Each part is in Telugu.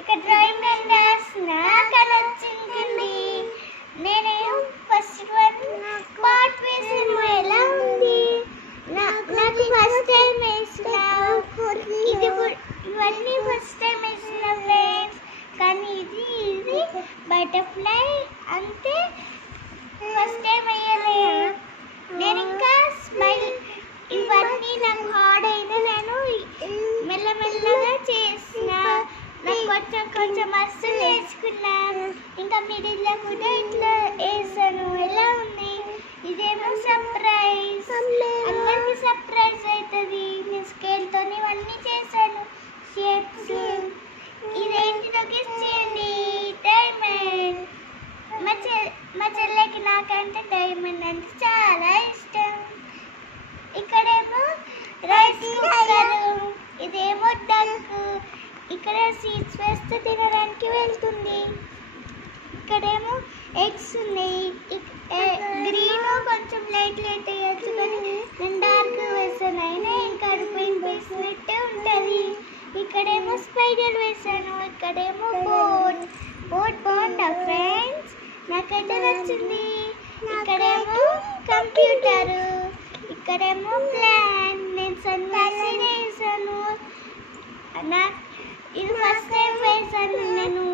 ఇక డ్రాయింగ్ నేను రాసిన కానీ వచ్చింది. నేను ఫస్ట్ వన్ పార్ట్ వేసాను. ఎలా ఉంది? నాకు ఫస్ట్ టైం వేసిన ఇవన్నీ ఫస్ట్ టైం వేసిన ఫ్రెండ్స్. కానీ ఇది బటర్ఫ్లై అంటే ఫస్ట్ టైం వేయలే. నేను ఇంకా స్మైల్ ఇవన్నీ నాకు హార్డ్ అయినా నేను మెల్లమెల్లగా చేసిన. నాకు కొంచెం మస్తు నేర్చుకున్నా. ఇంకా మిడిల్లో కూడా ఇట్లా వేసాను. ఎలా ఉంది? ఇదేమో సర్ప్రైజ్, అందరికి సర్ప్రైజ్ అవుతుంది. నేను స్కేల్తో ఇవన్నీ చేశాను షేప్స్. ఇదేంటిదో గెస్ చేయండి. డైమండ్. మా చెల్లెకి నాకంటే డైమండ్ అంటే చాలా ఇష్టం. ఇక్కడేమో రైస్ కుక్కర్, ఇదేమో డక్. ఇక్కడ సీడ్స్ వేస్తే తినడానికి వెళ్తుంది. ఇక్కడేమో ఎగ్స్ ఉన్నాయి. గ్రీన్ కొంచెం లైట్ వేయచ్చు కానీ నేను డార్క్ వేసాను. అయినా ఇంకా వినిపిస్తున్నట్టే ఉంటుంది. ఇక్కడేమో స్పైడర్ వేసాను. ఇక్కడేమో బోట్ బాగుందా ఫ్రెండ్స్? నాకైతే నచ్చింది. ఇక్కడేమో కంప్యూటర్, ఇక్కడేమో ప్లాన్. నేను సన్వాసి వేసాను. ఇది ఫస్ట్ టైం వేసాను నేను.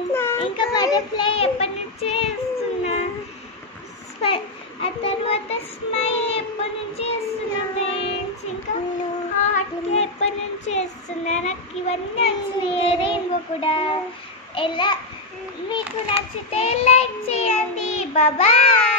ఇంకా బటర్ఫ్లై ఎప్పటి నుంచి వేస్తున్నా. ఆ తర్వాత స్మైల్ ఎప్పటి నుంచి వేస్తున్నా ఫ్రెండ్స్. ఇంకా హార్ట్ ఎప్పటి నుంచి వేస్తున్నా. నాకు ఇవన్నీ వచ్చినాయి. రెయిన్బో కూడా. ఎలా మీకు నచ్చితే లైక్ చేయండి. బాయ్.